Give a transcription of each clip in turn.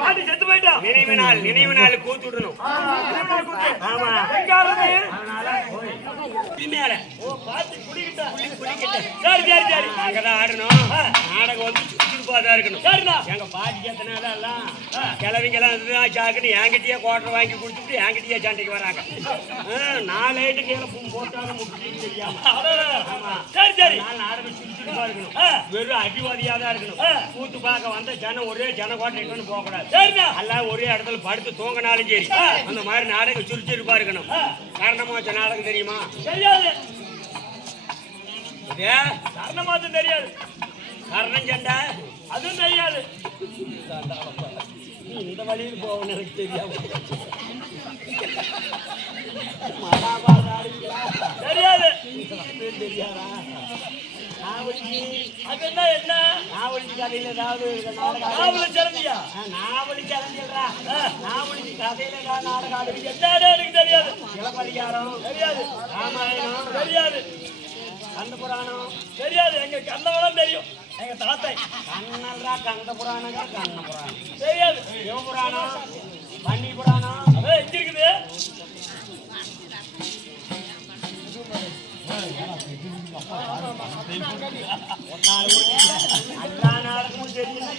பாட்டி செத்து போயிட்டா. நினைவு நாள் கூத்து விடணும். ஆமா பின்னால பாட்டி குடிக்கிட்டா. சரி சரி சரி அங்கதான் ஆடணும். நாடகம் வந்து சுறுசுறுப்பாதான் இருக்கணும். சரிண்ணா எங்க பாட்டி கேத்தனால எல்லாம் கிளவிங்க எல்லாம் சாக்குன்னு என்கிட்டயே கோட்டை வாங்கி குடிச்சுட்டு என்கிட்டயே சண்டைக்கு வராங்க. 4 ஐட்டு கீழே போட்டாலும் முக்கியம் தெரியாம. சரி சரி நாடகம் சுறுசுறுப்பா இருக்கணும். வெறும் அடிவாதியா தான் இருக்கணும். கூத்து பார்க்க வந்த ஜனம் ஒரே ஜனகோட்டை போக கூடாது. எல்லாம் ஒரே இடத்துல படுத்து தூங்கினாலும் சரி அந்த மாதிரி நாடகம் சுறுசுறுப்பா இருக்கணும். காரணமாச்ச நாடகம் தெரியுமா? தெரியாது. காரணமாச்சும் தெரியாது. காரணம் சண்டை அதுவும் தெரியாது. இந்த வழியில் போகணும் எனக்கு தெரியாது. தெரியாது தெரியாதா? அதுன்னா என்ன? நாவலி கதையில ஏதாவது நாவலி சிறந்தியா? நாவலி சிறந்தியா? நாவலி கதையில நாடகம் ஆடுறது என்ன எனக்கு தெரியாது. சிலப்பதிகாரம் தெரியாது. ராமாயணம் தெரியாது. கந்த புராணம் தெரியாது. எங்க கந்தவளம் தெரியும். எங்க தாத்தை கண்ணல்ரா கந்த புராணம் கண்ண புராணம் தெரியாது. சிவபுராணம் பன்னி புராணம் எங்க இருக்குது? எல்லா நாடகமும் தெரியும்.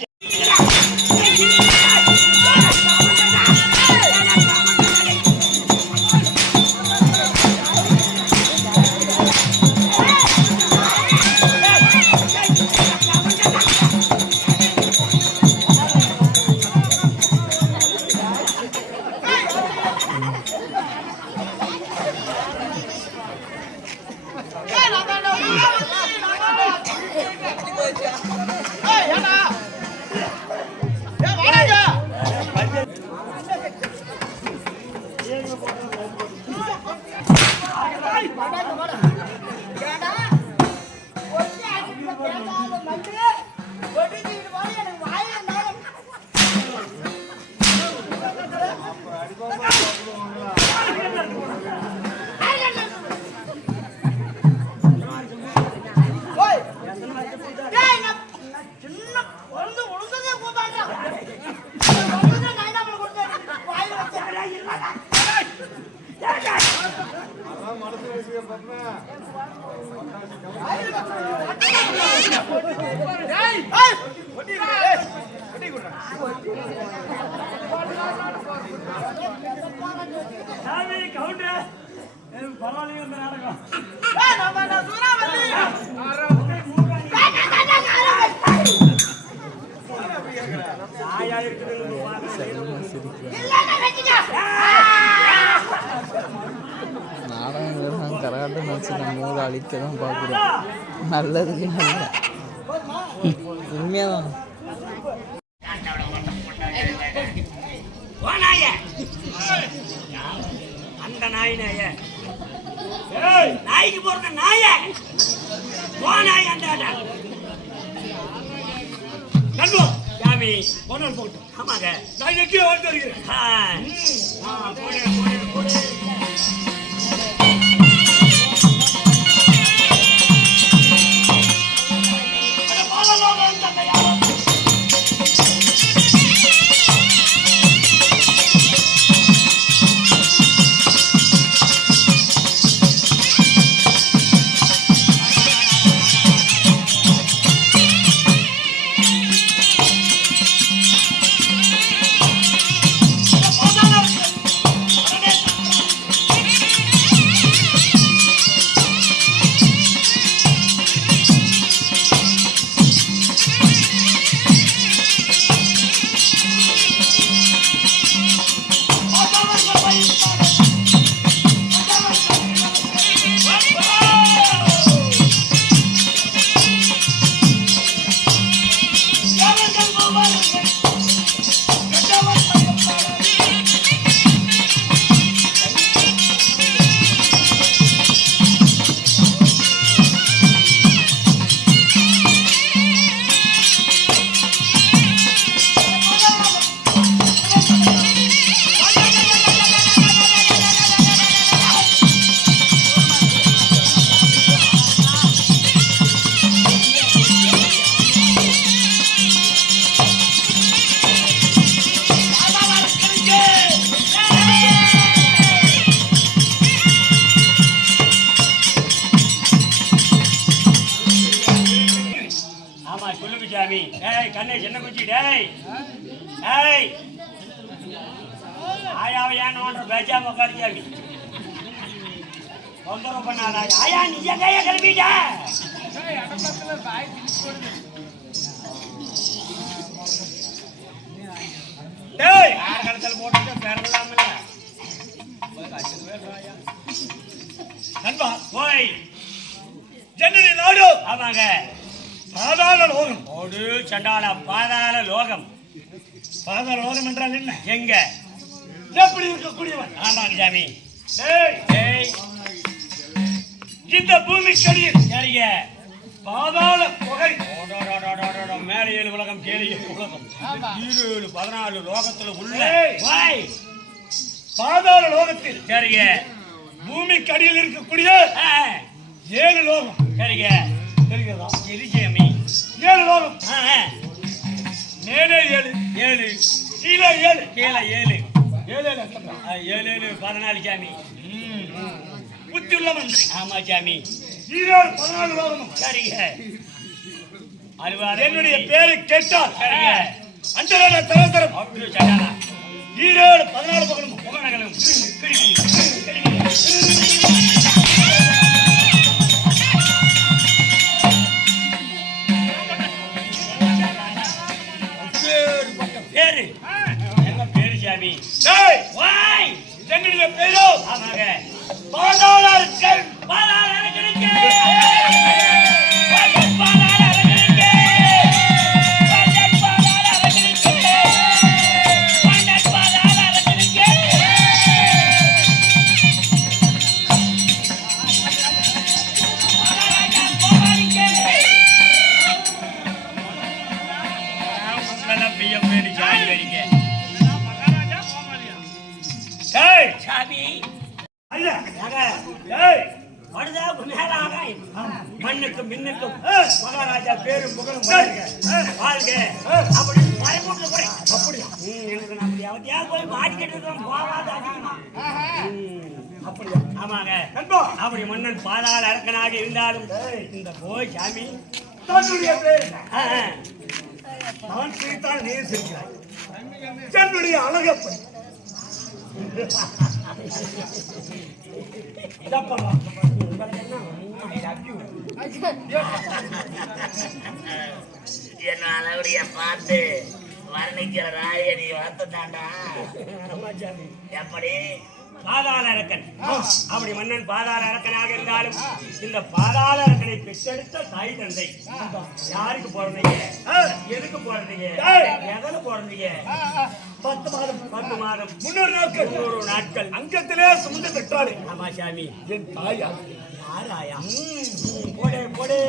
நாடகம் கரகாட்டம் நினச்சி நம்ம ஊரை அழிக்க தான் பார்க்குறோம். நல்லதுக்கு நல்ல உண்மையாக தான். அந்த நாய் நாய நாய்க்கு போற நாய நாய் அந்த நண்போ சாமி போனால் போட்டு. ஆமாங்க நான் எங்கேயோ வந்து வருகிறேன். ஏய் ஆயாவையா நோன்ற பேஜாம உட்கார்ச்சாமி தொந்தரவு பண்ணாதா ஆயா நீ எங்கயா கிளம்பிட்ட டேய் ஆர்கலத்துல போட்டு பெறலாம்ல நண்பா ஓய் ஜன்னதி நாடு ஆமாங்க பாதாள லோகம். ஓடு சண்டாள பாதாள லோகம். பாதாள லோகம் என்றால் என்ன? எங்க எப்படி இருக்கக்கூடியவன்? ஆமாங்க சாமி. டேய் டேய் இந்த பூமிக்கடியில் சரிங்க பாதாள புகை மேல 7 உலகம் கீழே 7 உலகம் 7 14 லோகத்துல உள்ள ஏய். வாய் பாதாள லோகத்தில் சரிங்க பூமிக்கடியில் இருக்கக்கூடிய ஆ, 7 லோகம். சரிங்க தெரிகிறதா? எரிசாமி 7 லோகம். மேலே 7 கீழே 7. கீழே 7 7 எத்தனை? 7 14 சாமி. புத்தி உள்ள மந்திரி. ஆமா சாமி. 14 லோகமும். சரிங்க அழுவாத என்னுடைய பேரை கேட்டால் சரிங்க அஞ்சலான தரதரம் அப்படி சண்டாளா 14 பகலும் புகழங்களும் பேரு என்ன பேரு சாமி? டேய் வாய் என்னுடைய பேரோ ஆமாங்க பாதாள அரக்கன். பாதாள அரக்கனுக்கு பாதாள அரக்கனுக்கு பாதாள அரக்கனுக்கு பாதாள அரக்கனுக்கு டேய் சாமி அல்ல நக டேய் மனிதா மேல ஆகாயம் மண்ணுக்கும் மின்னுக்கும் மகாராஜா பேரும் புகழும் வாழ்க அப்படி பயமுட்டு போய் அப்படியா எனக்கு அப்படி அவதியா போய் மாட்டிக்கிட்டு இருக்கோம் போவாத அதிகமா அப்படியா ஆமாங்க நண்பா அப்படி மன்னன் பாதாள அரக்கனாக இருந்தாலும் இந்த போய் சாமி தன்னுடைய பேர் ஆ, ஆ. நான் சிரித்தால் நீர் சிரிக்கிறாய். என்னுடைய அழகப்பன் தப்பமா என்ன அளவுடைய பார்த்து வர்ணிக்கிற ராய நீ வார்த்தாண்டா எப்படி பாதாள அரக்கன் அப்படி மன்னன் பாதாள அரக்கனாக இருந்தாலும் இந்த பாதாள அரக்கனை பெற்றெடுத்த தாய் தந்தை யாருக்கு பிறந்தீங்க எதுக்கு பிறந்தீங்க எதில் பிறந்தீங்க 10 மாதம் 10 மாதம் 300 நாட்கள் அங்கத்திலே சுமந்து பெற்றாரு ஆமா சாமி என் தாயா. யாராயா போடே போடே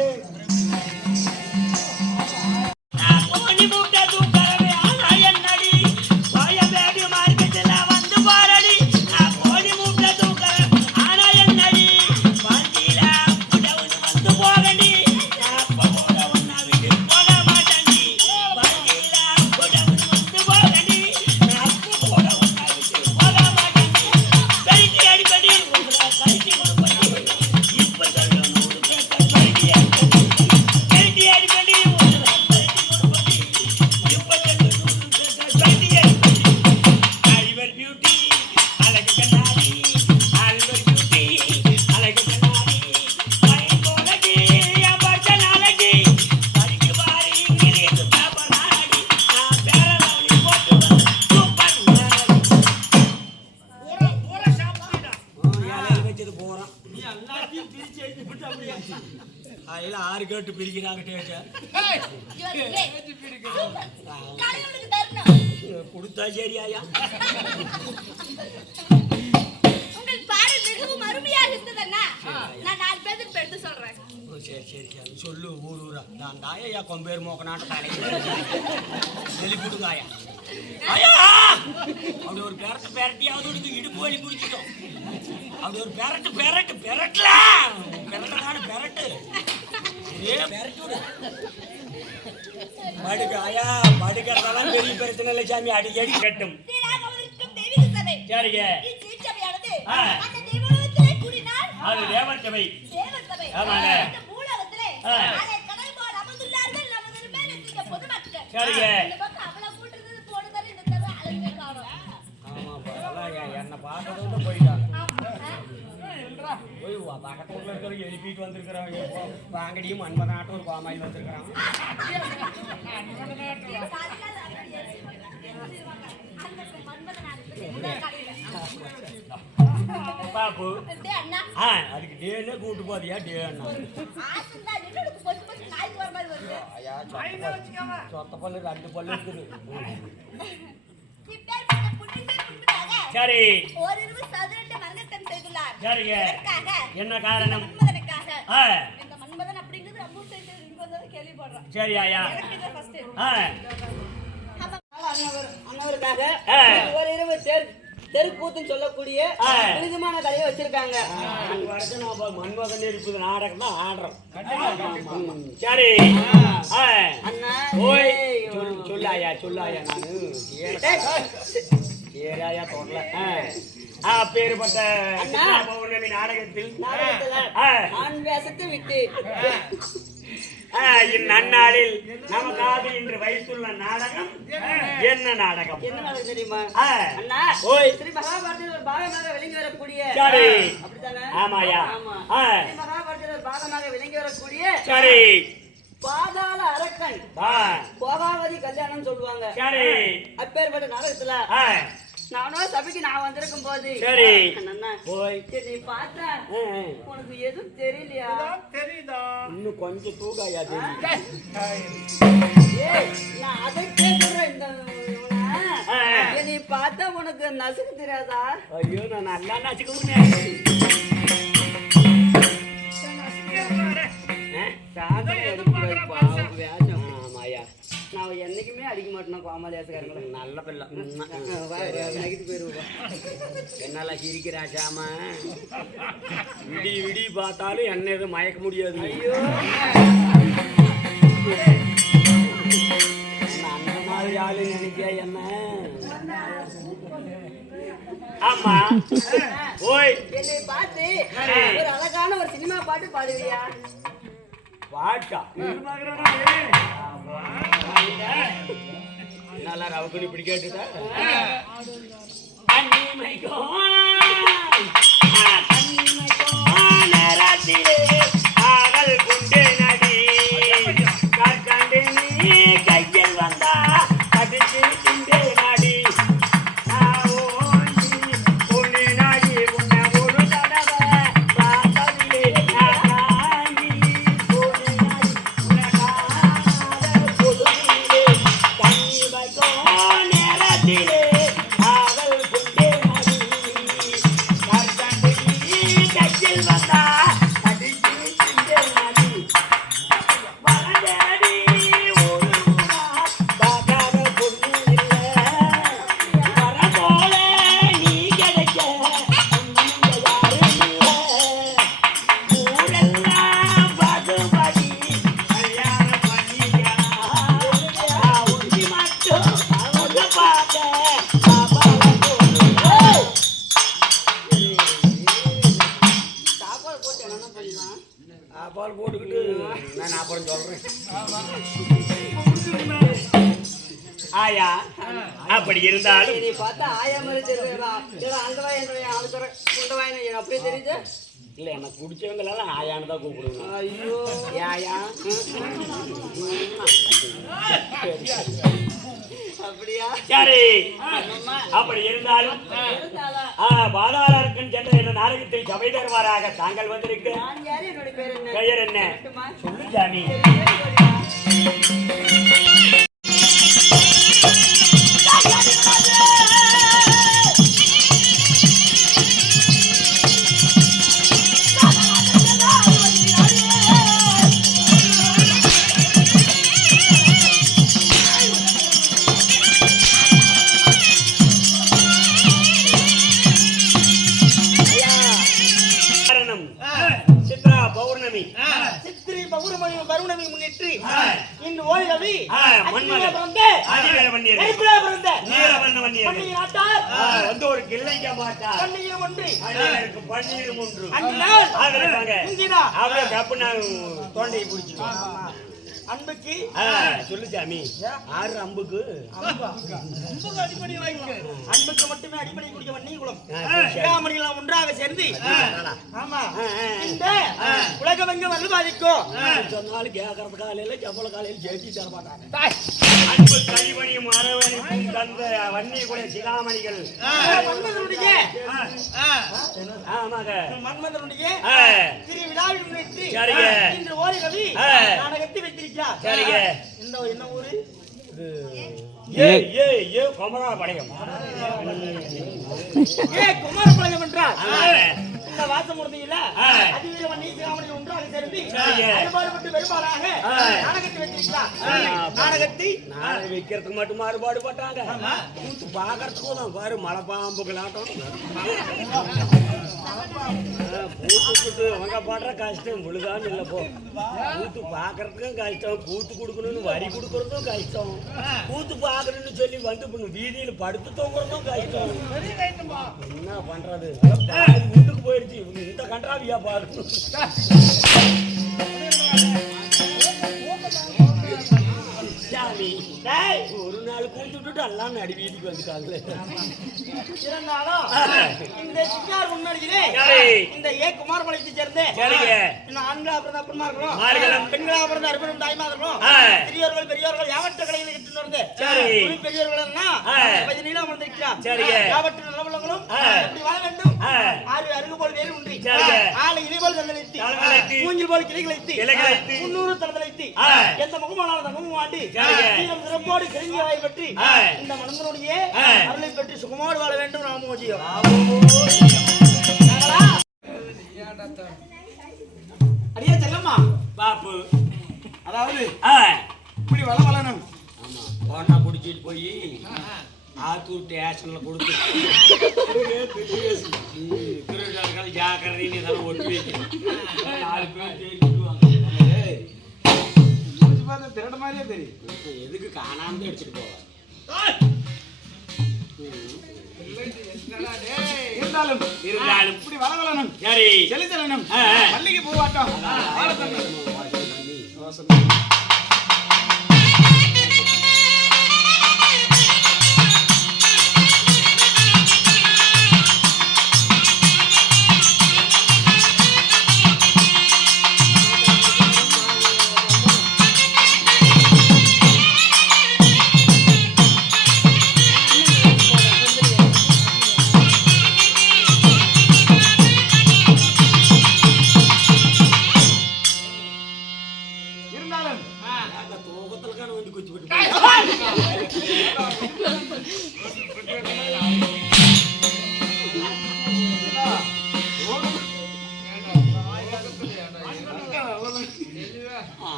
அதில் 6 கேட்டு பிரிக்கிறாங்க டேச்சா கொடுத்தா சரியாயா உங்கள் பாடல் மிகவும் அருமையாக இருந்ததண்ணா. நான் 4 பேருக்கு எடுத்து சொல்றேன். சரி சரி சரி சொல்லு ஊரா நான் தாயா கொம்பேர் மோக்கனாட்ட தலைக்கு வெளிப்புடுங்காயா ஐயா அப்படி ஒரு பெரட்டு பெரட்டியாவது உனக்கு இடுப்பு வலி பிடிச்சிட்டோம் அப்படி ஒரு பெரட்டு பெரட்டு பெரட்டலாம் பெரட்டதான பெரட்டு ஏ பெரட்டு விடு படுக்க ஐயா படுக்கிறதெல்லாம் பெரிய பிரச்சனை இல்லை சாமி அடிக்கடி கட்டும் ஸ்ரீராகவதற்கும் தெய்வீக சபை. சரிங்க இச்சபையானது ஆ. அந்த தெய்வலோகத்திலே கூடினால் அது தேவர் சபை தேவர் சபை. ஆமாங்க. இந்த பூலோகத்திலே ஆ. அதை கடல் போல் அமர்ந்துள்ளார்கள் நமது மேல் இருக்கிற பொதுமக்கள். சரிங்க. இந்த பக்கம் அவ்வளவு கூட்டம் போடுதல் போய் பக்கத்துல இருக்கிற எழுப்பிட்டு வந்திருக்கிறாங்க. வாங்கடியும் மன்மதனாட்டம் ஒரு கோமாயில் வந்திருக்கிறாங்க. பாப்பு அதுக்கு டேன்னு கூட்டு போதியா டே அண்ணா சொத்த பல்லு 2 பல்லு இருக்குது. சரி சரிங்க என்ன காரணம்? சரி ஆயா அண்ணவருக்காக ஒரு இரவு தெருக்கூத்துன்னு சொல்லக்கூடிய புனிதமான கலையை வச்சிருக்காங்க. மன்மகன் இருக்குது நாடகம் தான் ஆடுறோம். சரி ஓய் சொல்லாயா சொல்லாயா நானு ஏராயா தோணல. அப்பேற்பட்ட பௌர்ணமி நாடகத்தில் ஆண் வேஷத்தை விட்டு இந்நன்னாளில் நமக்காக இன்று வைத்துள்ள நாடகம் என்ன நாடகம்? என்ன நாடகம் தெரியுமா அண்ணா? ஓய் ஸ்ரீ மகாபாரதத்தில் ஒரு பாகமாக விளங்கி வரக்கூடிய சரி அப்படித்தானே? ஆமாயா ஸ்ரீ மகாபாரதத்தில் ஒரு பாகமாக விளங்கி வரக்கூடிய சரி பாதாள அரக்கன் போகாவதி கல்யாணம் சொல்லுவாங்க. சரி அப்பேற்பட்ட நாடகத்துல நானும் சபைக்கு நான் வந்திருக்கும் போது சரி போய் நீ பார்த்தா உனக்கு எதுவும் தெரியலையா? தெரியுதா? இன்னும் கொஞ்சம் தூக்காயா தெரியும். நான் அதை கேட்கிறேன். இந்த நீ பார்த்தா உனக்கு நசுக்கு தெரியாதா? ஐயோ நான் நல்லா நச்சுக்க ஆமாயா நான் என்னைக்குமே அடிக்க மாட்டேன் கோமாளியாசுக்காரங்களை. நல்ல பிள்ளை நகிட்டு போயிருவோம். என்னால சிரிக்கிறாச்சாம விடி விடி பார்த்தாலும் என்ன எதுவும் மயக்க முடியாது. ஐயோ அந்த மாதிரி ஆளு நினைக்கியா என்ன? ஆமா ஓய் என்னை பார்த்து ஒரு அழகான ஒரு சினிமா பாட்டு பாடுவியா? பாட்டா நல்லா ரவுக்குன்னு இப்படி கேட்டுட்டா கையில் வந்தா அதுக்கு திண்டே நாடி பால் போட்டுக்கிட்டு நான் அப்புறம் சொல்றேன். ஆயா அப்படி இருந்தாலும் நீ பார்த்தா ஆயா மாதிரி தெரியுதா? அந்த வாய் அந்த வாய் ஆளுக்குற இந்த வாய் அப்படியே தெரியுது. இல்ல எனக்கு பிடிச்சவங்களெல்லாம் ஆயான்னு தான் கூப்பிடுங்க. ஐயோ ஆயா அப்படியா? சரி அப்படி இருந்தாலும் பாதாள அரக்கன் சென்ற என்ற நாடகத்தில் சபை தருவாராக தாங்கள் வந்திருக்க நான் யாரு? என்னோட பேர் என்ன? பெயர் என்ன சொல்லு சாமி. பௌர்ணமி முன்னிட்டு இன்று ஓய் ரவி வந்து ஒரு கிள்ளைக்க மாட்டார் பன்னீர் ஒன்று பன்னீர் ஒன்று அவரை கப்பு நான் தொண்டையை பிடிச்சிக்கோ. அன்புக்கு சொல்லு சாமி. ஆறு அம்புக்கு அன்புக்கு மட்டுமே அடிப்படை குடிக்க வன்னியகுலம் சிகாமணிகளாம் ஒன்றாக சேர்ந்து ஆமா இந்த உலகமெங்கும் வந்து பாதிக்கும் சொன்னாலும் கேட்கறது காலையில செப்பல காலையில் ஜெயிச்சு தர மாட்டாங்க. அன்பு கழிவணியும் அரவணைப்பும் தந்த வன்னியகுல சிகாமணிகள் மன்மதனுடைய ஆமாங்க மன்மதனுடைய திரு விழாவில் முன்னிட்டு சரிங்க. இன்று ஓரி ரவி நாடகத்தை வைத்திருக்கிறார். சரிங்க. இந்த என்ன ஊரு? குமராபாளையம். குமாரபாளையம் என்றால் இந்த வாசம் முடிந்தீங்களா? அதிவீர வன்னி சிகாமணிகள் ஒன்றாக சேர்ந்து மாறுபாடுபட்டு பெரும்பாலாக நாடகத்தை வைத்திருக்கிறார். நாடகத்தை வைக்கிறதுக்கு மட்டும் மாறுபாடு பட்டாங்க. பாக்கிறதுக்கும் தான் பாரு மலை பாம்புகளாட்டம் பூத்துக்கிட்டு அவங்க பாடுற கஷ்டம் முழுகான்னு இல்லை. போ பூத்து பாக்குறதுக்கும் கஷ்டம், பூத்து கொடுக்கணும்னு வரி கொடுக்கறதும் கஷ்டம், பூத்து பாக்கணும்னு சொல்லி வந்து வீதியில படுத்து தூங்குறதும் கஷ்டம். என்ன பண்றது? வீட்டுக்கு போயிடுச்சு. இந்த கன்றாவியா பாரு. சாமி ஒரு நாள் கூத்துட்டு எல்லாம் நடி வீட்டுக்கு வந்துட்டாங்களே. இந்த சிங்கார் முன்னாடியே இந்த குமாரபாளையத்தை சேர்ந்து ஆண்களா பிறந்த அப்பன்மார்களும் பெண்களா பிறந்த அருமையும் தாய்மார்களும் பெரியவர்கள் பெரியவர்கள் யாவற்ற கலைகளை கற்று வந்து பெரியவர்கள் நீளம் வந்திருக்கிறார். யாவற்ற நல்லவர்களும் எப்படி வாழ வேண்டும்? ஆறு அருகு போல் வேறு உண்டு, ஆளை இலை போல் தந்தளித்து மூங்கில் போல் கிளைகளைத்து 300 தந்தளித்து எந்த முகமானாலும் முகமும் ஆண்டு சிறப்போடு கிளங்கியவாய் பற்றி இந்த மனதனுடைய அருளை பற்றி சுகமோடு வாழ வேண்டும். ராமோஜியம் அடியா செல்லம்மா பாப்பு. அதாவது இப்படி வளவளனும் போட்டா குடிச்சிட்டு போய் ஆத்தூர் ஸ்டேஷன்ல கொடுத்து திருவிழாக்கள் ஜாக்கிரதைன்னு இதெல்லாம் ஒட்டி வைக்கணும். 4 பேர் ஜெயிச்சுடுவாங்க. திருட மாதிரியே தெரியும். எதுக்கு காணாம எடுத்துட்டு போவாங்க. இருந்தாலும் இப்படி வளவளனும் சரி செலுத்தலனும் மல்லிகை பூவாட்டம்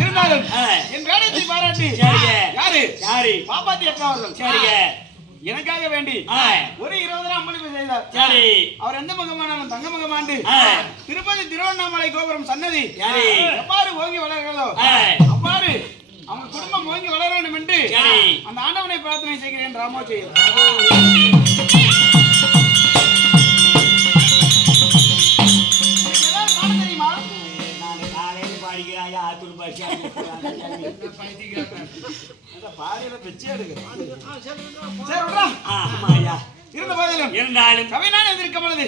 இருந்தாலும் என் வேடத்தை பாராட்டி யாரு பாப்பாத்தி அக்கா அவர்கள் எனக்காக வேண்டி ஒரு 20 அம்பளிப்பு செய்தார். அவர் எந்த முகமானாலும் தங்க முகமாண்டு திருப்பதி திருவண்ணாமலை கோபுரம் சன்னதி எவ்வாறு ஓங்கி வளர்கிறதோ அவ்வாறு அவங்க குடும்பம் ஓங்கி வளர வேண்டும் என்று அந்த ஆண்டவனை பிரார்த்தனை செய்கிறேன். ராமோஜி தெரியுமா? இருந்தாலும்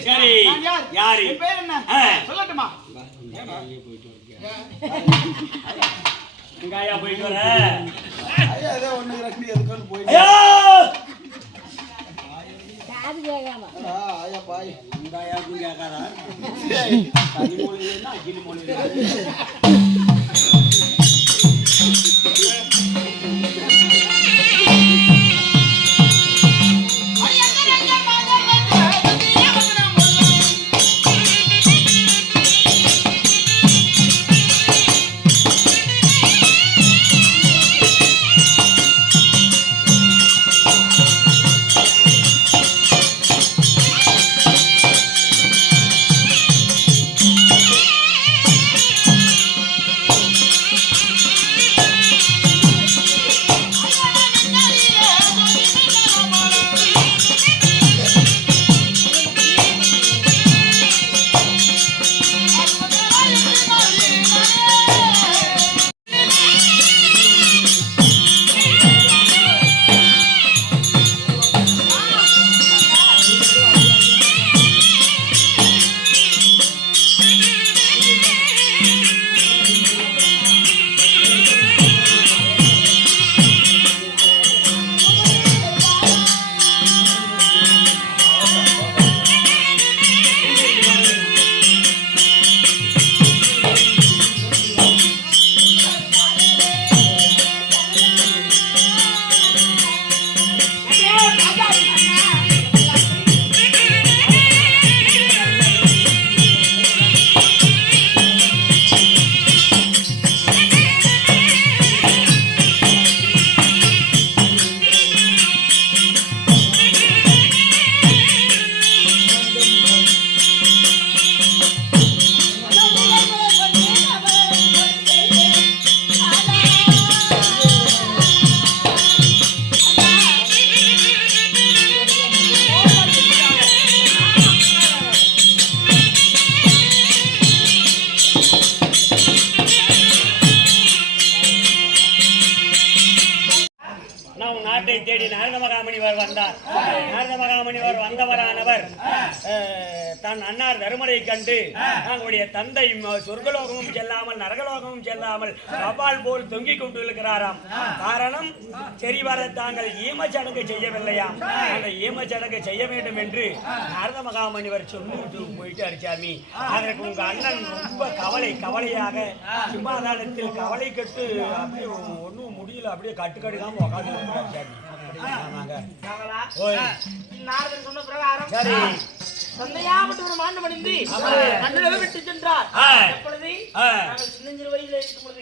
சரி யாரு பேர் என்ன சொல்லட்டுமா? எங்காயா போயிட்டு வர? காட்டை தேடி நாரத மகாமுனிவர் வந்தார். நாரத மகாமுனிவர் வந்தவரானவர் தன் அன்னார் தருமரை கண்டு தங்களுடைய தந்தை சொர்க்கலோகமும் செல்லாமல் நரகலோகமும் செல்லாமல் கபால் போல் தொங்கிக் கொண்டிருக்கிறாராம். காரணம் சரிவர தாங்கள் ஈமச்சடங்கு செய்யவில்லையாம். அந்த ஈமச்சடங்கு செய்ய வேண்டும் என்று நாரத மகாமுனிவர் சொல்லிட்டு போயிட்டு அரிசாமி. அதற்கு உங்க அண்ணன் ரொம்ப கவலையாக சிம்மாதானத்தில் கவலை கட்டு அப்படியே ஒன்றும் முடியல, அப்படியே கட்டுக்கடுக்காம உட்காந்து. நாரதன் சொன்ன பிரகாரம் சரி தந்தையாமட்டு ஒரு மாண்டு மணிந்து மண்ணில் விட்டு சென்றார். எப்பொழுது நாங்கள் சின்னஞ்சிறு வயதில் இருக்கும் பொழுது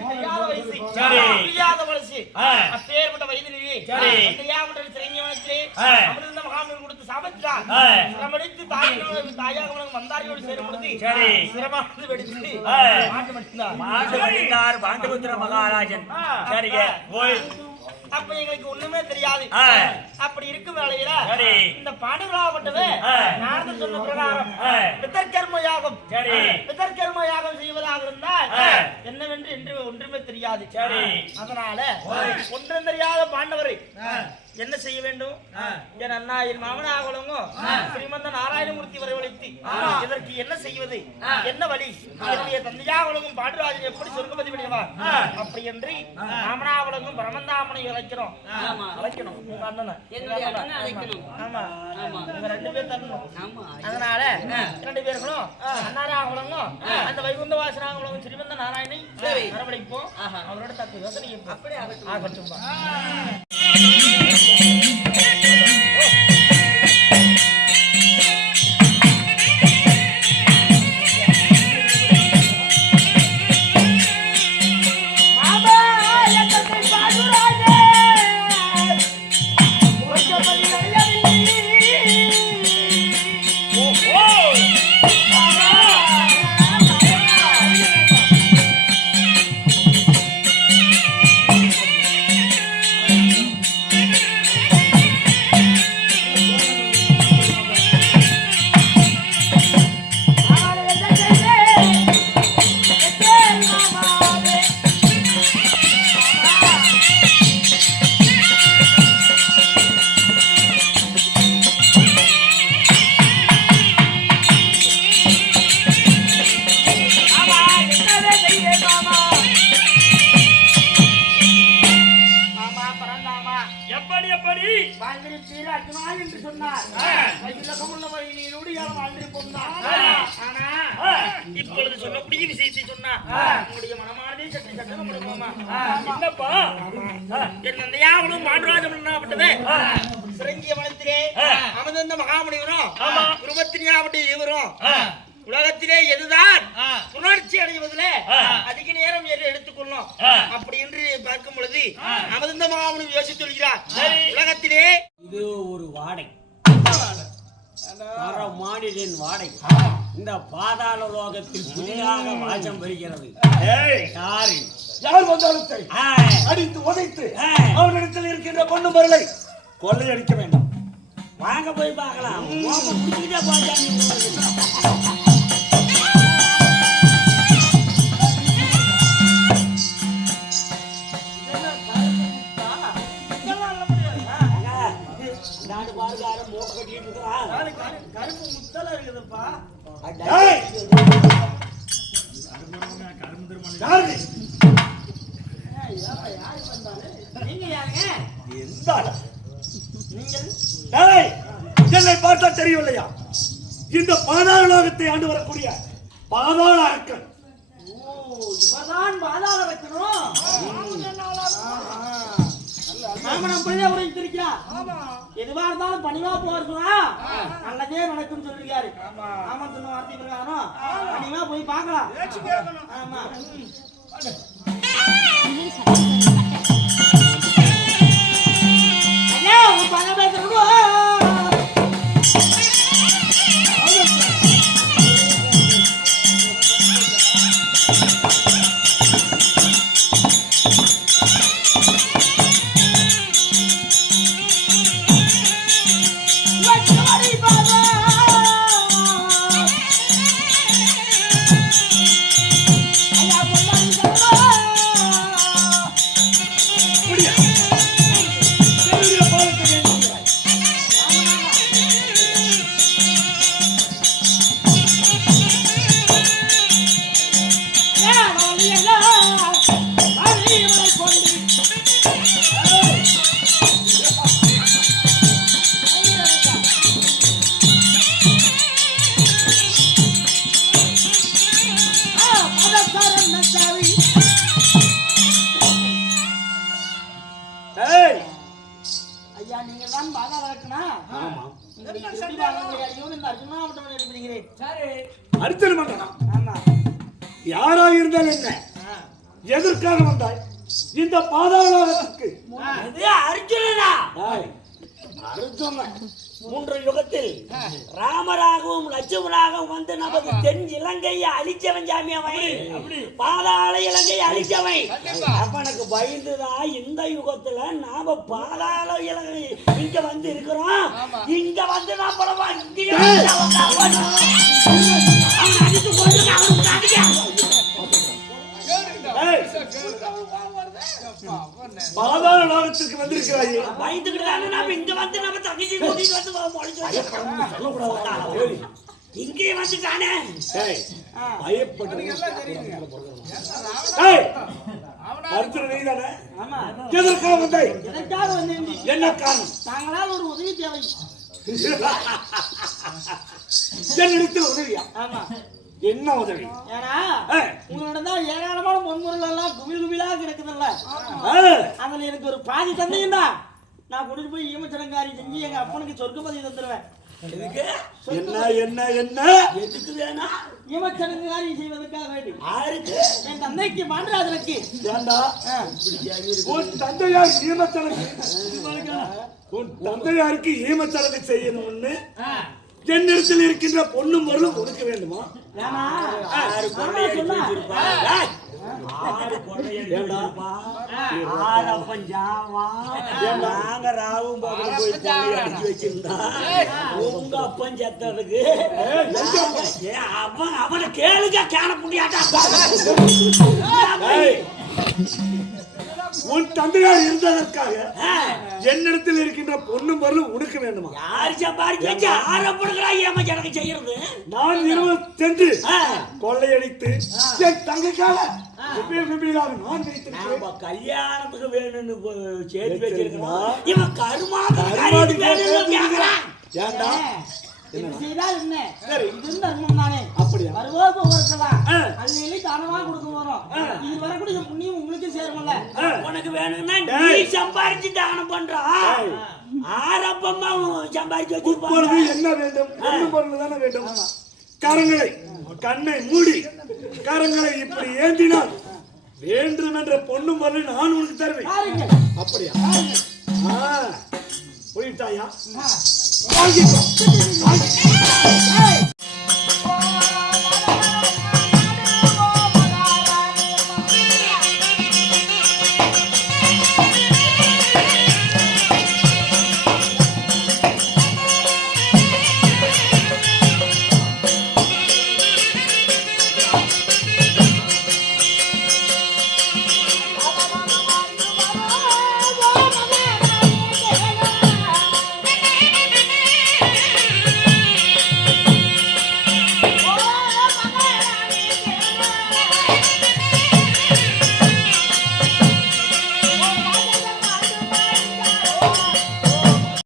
தெரியாத வயசு, புரியாத வயசு, அப்பேற்பட்ட வயதிலேயே தந்தையாமட்டு சிறங்கியவனத்திலே அமிர்த மகாமுனிவர் கொடுத்து சாபத்தார். சிரமடித்து தாயாக வந்தாரியோடு சேரும் பொழுது சிரமானது வெடித்து மாண்டு மடித்தார் பாண்டுபுத்திர மகாராஜன். சரிங்க. அப்ப எங்களுக்கு ஒண்ணுமே தெரியாது. அப்படி இருக்கும் வேளையில இந்த பாண்டுராவட்டவே நாரதன் சொன்ன பிரகாரம் பிதர்கர்ம யாகம் பிதர்கர்ம யாகம் செய்வதாக இருந்தால் என்னவென்று என்று ஒன்றுமே தெரியாது. அதனால ஒன்றும் தெரியாத பாண்டவரை என்ன செய்ய வேண்டும்? என் அண்ணா என் மாமனாகலங்க ஸ்ரீமந்த நாராயணமூர்த்தி வரவழைத்து இதற்கு என்ன செய்வது, என்ன வழி? என்னுடைய தந்தையாகலங்கும் பாண்டுராஜன் எப்படி சொர்க்கபதி விடுவார்? அப்படி என்று மாமனாகலங்கும் பரமந்தாமனை அழைக்கிறோம். அழைக்கணும் அண்ணனை. ஆமா இவங்க 2 பேர் தரணும். அதனால 2 பேர்களும் அண்ணாராகலங்கும் அந்த வைகுந்த வாசனாகலங்கும் ஸ்ரீமந்த நாராயணை வரவழைப்போம். அவரோட தக்க யோசனை ஆகட்டும். இப்பொழுது சொல்லக்கூடிய விஷயத்தை சொன்னா உங்களுடைய மனமானதே சற்று சட்டமாமா. என்னப்பா என் தந்தையாகலும் பாண்டுராஜன் சிறங்கிய வனத்திலே அமர்ந்த மகாமுனிவரும் குருபத்தினியாவட்டு இருவரும் உலகத்திலே எதுதான் புணர்ச்சி அடைவதிலே அதிக நேரம் எடுத்துக்கொள்ளும் அப்படி என்று பார்க்கும் பொழுது அமர்ந்த மகாமுனி யோசித்து சொல்கிறார். உலகத்திலே இது ஒரு வாடை, மாநிலின் வாடை இந்த பாதாள லோகத்தில் புதிதாக வாசம் வருகிறது. யார் வந்தாலும் சரி அடித்து உதைத்து அவனிடத்தில் இருக்கின்ற பொண்ணு பொருளை கொள்ளையடிக்க வேண்டும். வாங்க போய் பார்க்கலாம். கருப்பு முத்தல இருக்குதுப்பா. நீங்க யாருங்க? என்னை பார்த்தா தெரியவில்லையா? இந்த பாதாள லோகத்தை ஆண்டு வரக்கூடிய பாதாள அரக்கன். இவர்தான் பாதாள அரக்கனும். மாமன் அப்படியே உரைத்திருக்கிறார். எதுவா இருந்தாலும் பணிவா போறதுனா நல்லதே நடக்கும் சொல்லிருக்காரு. ஆமா சொன்ன வார்த்தை பிரகாரம் பணிவா போய் பார்க்கலாம். ஆமா ஐயா ஒரு பணம் பேசுறோம். முடியாது ஐயா நீங்க தான் பாதா வளர்க்கணும். ஆமா. உங்களுக்கு எப்படி வாங்க முடியும்? இந்த அர்ஜுனாவட்டம் எடுப்பீங்களே. அர்ச்சனை பண்ணணும். ஆமா. யாராக இருந்தாலும் என்ன, எதற்காக வந்தாய் இந்த பாதாளத்துக்கு? அர்ஜுனனா? அர்ஜுனன் மூன்று யுகத்தில் ராமராகவும் லட்சுமணராகவும் வந்து நமது தென் இலங்கையை அழிச்சவன் சாமி அவன். பாதாள இலங்கையை அழிச்சவன். அவனுக்கு பயந்துதான் இந்த யுகத்துல நாம பாதாள இலங்கை இங்க வந்து இருக்கிறோம். இங்க வந்து நான் படவா இங்கே அவன் அடித்து கொண்டு அவனுக்கு அடிக்க பாதாள லோகத்திற்கு வந்திருக்கிறாயே, பயந்துக்கிட்டு நாம இங்க வந்து நம்ம தங்கச்சி கூட்டிட்டு வந்து சொல்லக்கூடாது. இங்கே வந்துட்டானே பயப்பட்டு அர்ஜுனன் நீதானே? ஆமா. எதற்காக வந்தாய்? எதற்காக வந்தேன்? என்ன காரணம்? தாங்களால் ஒரு உதவி தேவை. என்னிடத்தில் உதவியா? ஆமா. என்ன உதவி? ஏன்னா உங்களோட தான் ஏராளமான பொன்முறைகள் எல்லாம் குமிழ் குமிழாக கிடக்குதுல்ல, அதுல எனக்கு ஒரு பாதி தந்தீங்கன்னா நான் கொண்டு போய் ஈமச்சடங்காரி செஞ்சு எங்க அப்பனுக்கு சொர்க்க பதவி தந்துடுவேன். என்ன என்ன என்ன எதுக்கு வேணா? ஈமச்சடங்காரி செய்வதற்காக வேண்டி. யாருக்கு? என் தந்தைக்கு மாண்டராஜனுக்கு. ஏண்டா உன் தந்தையார் ஈமச்சடங்கு, உன் தந்தையாருக்கு ஈமச்சடங்கு செய்யணும்னு என்னிடத்தில் இருக்கின்ற பொண்ணும் பொருளும் கொடுக்க வேண்டுமா? நாங்க ராவும் வச்சிருந்தா உங்க அப்பன் செத்ததுக்கு அவனை கேளுங்க கேன முடியாட்டா. உன் தந்தையார் இருந்ததற்காக என்னிடத்தில் இருக்கின்ற பொண்ணும் பொருளும் உடுக்க வேண்டுமா? யாரு சம்பாதிச்சு ஆரப்படுகிறா ஏமா எனக்கு செய்யறது? நான் 20 சென்று கொள்ளையடித்து என் தங்கைக்காக நான் வைத்திருக்கிறேன். கல்யாணத்துக்கு வேணும்னு சேர்த்து வச்சிருக்கோம். இவன் கருமாதி வேணும்னு கேட்கிறான். ஏண்டா செய்தால் என்ன? இது தர்மம் தானே. அப்படியா? வருவோம் போகிறதா அள்ளி தானமா கொடுக்க போறோம். இது வரக்கூடிய புண்ணியம் உங்களுக்கு சேரும்ல. உனக்கு வேணும்னா நீ சம்பாரிச்சு தானம் பண்றான். ஆரம்பமா சம்பாரிச்சு வச்சிருப்போம். என்ன வேண்டும்? பொண்ணும் பொருள் தானே வேண்டும். கரங்களை கண்ணை மூடி கரங்களை இப்படி ஏந்தினால் வேண்டும் என்ற பொண்ணும் பொருளை நான் உனக்கு தருவேன். அப்படியா? போயிட்டாயா? வாங்கிக்கோ.